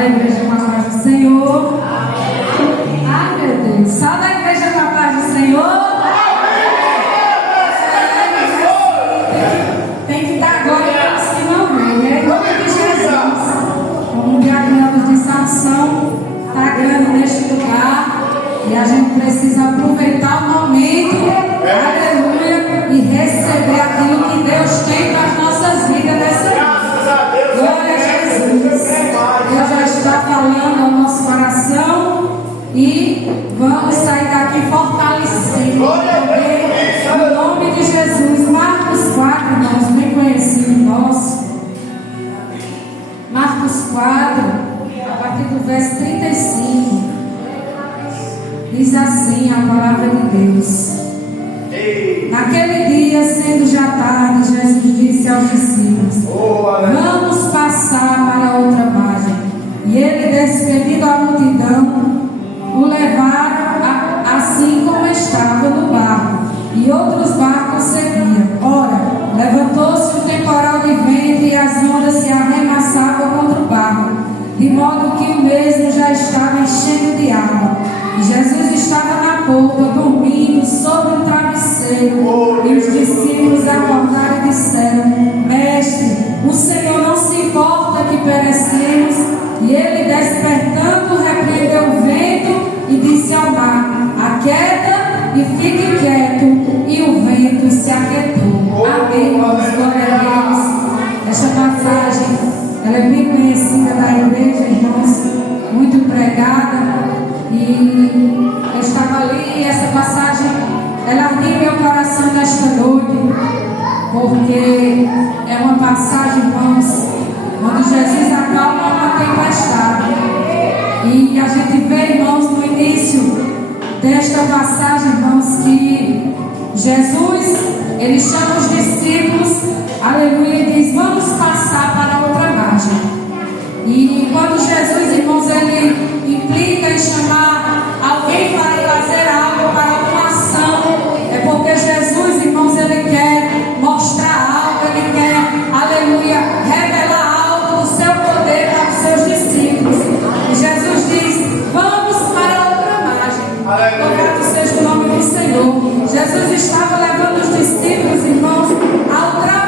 da igreja com a paz do Senhor. Ai, meu Deus. Sal da igreja com a paz do Senhor. Tem que dar glória para os que não vêm, né? Em nome de Jesus. Como o diagnóstico de Sansão está grande neste lugar. E a gente precisa aproveitar o momento, aleluia, e receber aquilo que Deus tem para as nossas vidas nessa vida. Glória a Jesus. Deus já está falando ao nosso coração e vamos sair daqui fortalecendo. Em nome de Jesus. Marcos 4, irmãos, bem conhecido nosso. Marcos 4, a partir do verso 35. Diz assim a palavra de Deus. Naquele dia, sendo já tarde, Jesus disse aos discípulos: vamos passar para outra margem. E ele, despedindo a multidão, o levaram assim como estava no barco, e outros barcos seguiam. Ora, levantou-se um temporal de vento e as ondas se arremessavam contra o barco, de modo que o mesmo já estava enchendo de água. E Jesus estava na polpa, dormindo sobre um travesseiro. E os discípulos acordaram e disseram: Mestre, o Senhor não se importa que perecemos. E ele, despertando, repreendeu o vento e disse ao mar: Aquieta e fique quieto. E o vento se aquietou. Amém, irmãos, glória a Deus. Esta passagem, ela é bem conhecida da igreja, irmãos, muito pregada. E eu estava ali e essa passagem, ela abriu meu coração nesta noite, porque é uma passagem, irmãos, onde Jesus acalma uma tempestade. E a gente vê, irmãos, no início desta passagem, irmãos, que Jesus, ele chama os discípulos, aleluia, e diz: vamos passar para outra margem. E quando Jesus, irmãos, ele implica em chamar alguém para fazer algo, para uma ação, é porque Jesus, irmãos, ele quer mostrar algo, ele quer, aleluia, revelar algo do seu poder para os seus discípulos. E Jesus diz: vamos para outra margem. Louvado seja o nome do Senhor. Jesus estava levando os discípulos, irmãos, a outra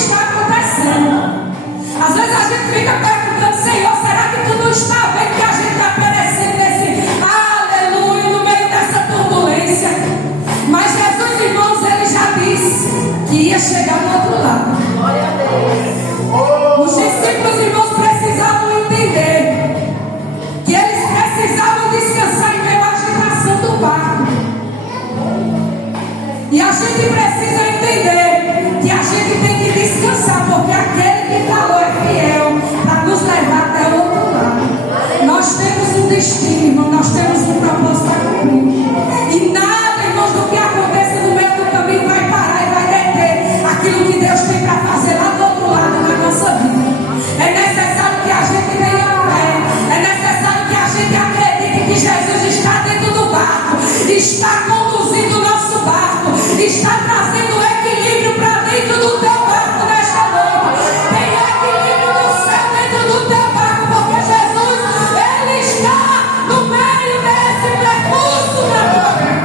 está acontecendo. Às vezes a gente fica perguntando: Senhor, será que tu não está vendo que a gente está perecendo nesse aleluia, no meio dessa turbulência? Mas Jesus, irmãos, ele já disse que ia chegar do outro lado. Glória a Deus. Os discípulos, irmãos, precisavam entender que eles precisavam descansar em meio à agitação do barco. E a gente precisa entender que a gente tem que descansar, porque aquele que falou é fiel para nos levar até o outro lado. Nós temos um destino, irmão, nós temos um propósito a cumprir. E nada, irmãos, do que aconteça no meio do caminho vai parar e vai deter aquilo que Deus tem para fazer lá do outro lado na nossa vida. É necessário que a gente tenha fé, é necessário que a gente acredite que Jesus está dentro do barco, está conduzindo o nosso barco, está trazendo equilíbrio para dentro do teu barco nesta noite. Tem equilíbrio do céu dentro do teu barco, porque Jesus, ele está no meio desse percurso na tua vida.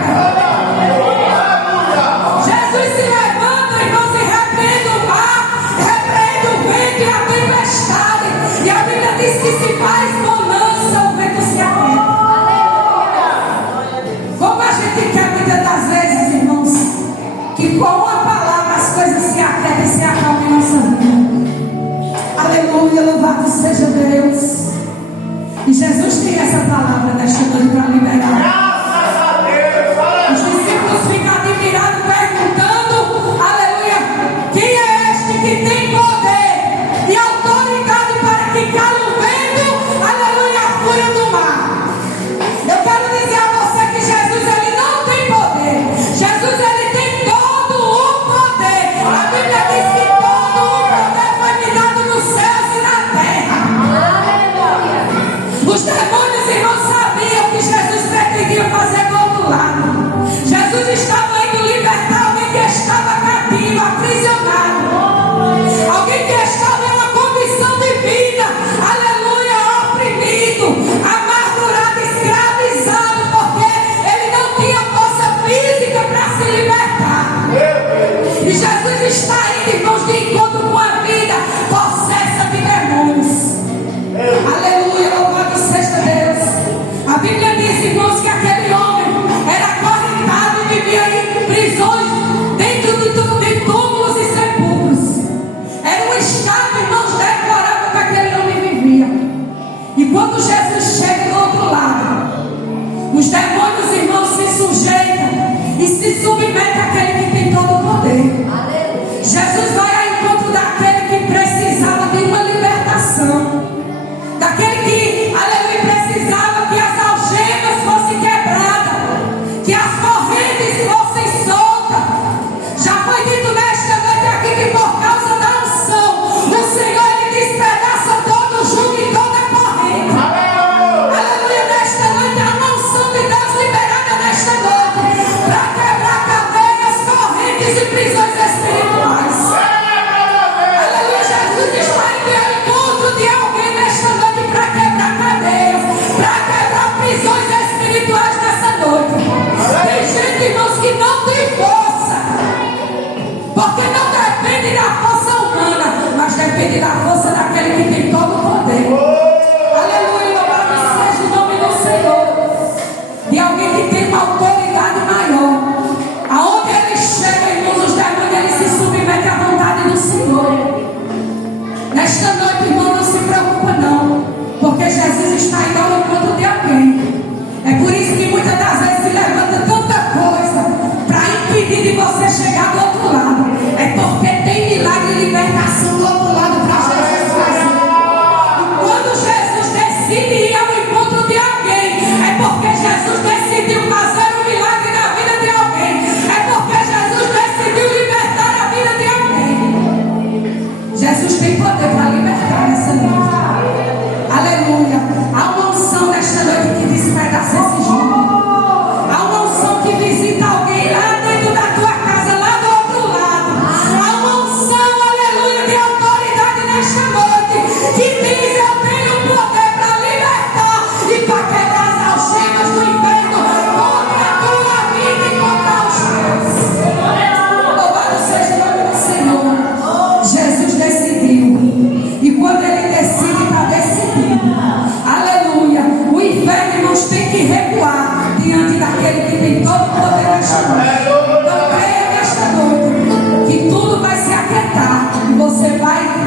Jesus se levanta, irmãos, e repreende o mar, repreende o vento e a tempestade. E a Bíblia diz que se faz bonança, o vento se aquieta. Como a gente quer muitas das vezes, irmãos, que com uma palavra as coisas se aquietem e se acalmam em nossa vida. Aleluia, louvado seja Deus. E Jesus tem essa palavra nesta noite para liberar. Graças a Deus. Os discípulos ficam admirados, perguntando: aleluia, quem é este que tem poder e autoridade para que cale o vento, aleluia, a fúria do mar? Eu quero dizer a você que Jesus, ele não tem poder. Jesus, ele tem todo o poder. A Bíblia diz que todo o poder foi me dado nos céus e na terra. Os demônios, irmãos, sabiam que Jesus pretendia fazer do outro lado. Jesus estava indo libertar alguém que estava cativo, aprisionado. Alguém que estava em uma condição de vida, aleluia, oprimido, amargurado, escravizado, porque ele não tinha força física para se libertar. E Jesus está indo, irmãos, de encontro com a vida possessa de demônios. Aleluia, louvado seja Deus. A Bíblia diz, irmãos, que aquele homem era acorrentado e vivia em prisões, dentro de túmulos e sepulcros. Era um estado, irmãos, deplorável que aquele homem vivia. E quando Jesus chega do outro lado, os demônios, irmãos, se sujeitam e se submetem àquele que tem todo o poder. Jesus vai ao encontro daquele que precisava de uma libertação. Daquele que, aleluia, precisava que as algemas fossem quebradas, que as correntes fossem soltas. Já foi dito nesta noite aqui que por causa da unção, o Senhor, ele despedaça todo o jugo e toda a corrente. Aleluia, nesta noite há uma unção de Deus liberada nesta noite para quebrar cadeias, correntes e prisões espirituais. Aleluia, Jesus está indo ao encontro de alguém nesta noite para quebrar cadeias, para quebrar prisões espirituais nessa noite. Tem gente, irmãos, que não tem força, porque não depende da força humana, mas depende da força daquele que tem todo o poder. Aleluia, louvado seja o nome do Senhor. De alguém que tem uma autoridade maior. Aonde ele chega, irmãos, os demônios, eles se submetem à vontade do Senhor. Nesta noite, irmão, não se preocupa não, porque Jesus está indo ao encontro de alguém. É por isso que muitas das vezes se levanta tanta coisa para impedir de você chegar do outro lado. É porque tem milagre e libertação do outro lado para Jesus fazer.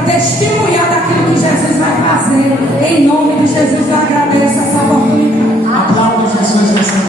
testemunhar daquilo que Jesus vai fazer. Em nome de Jesus eu agradeço.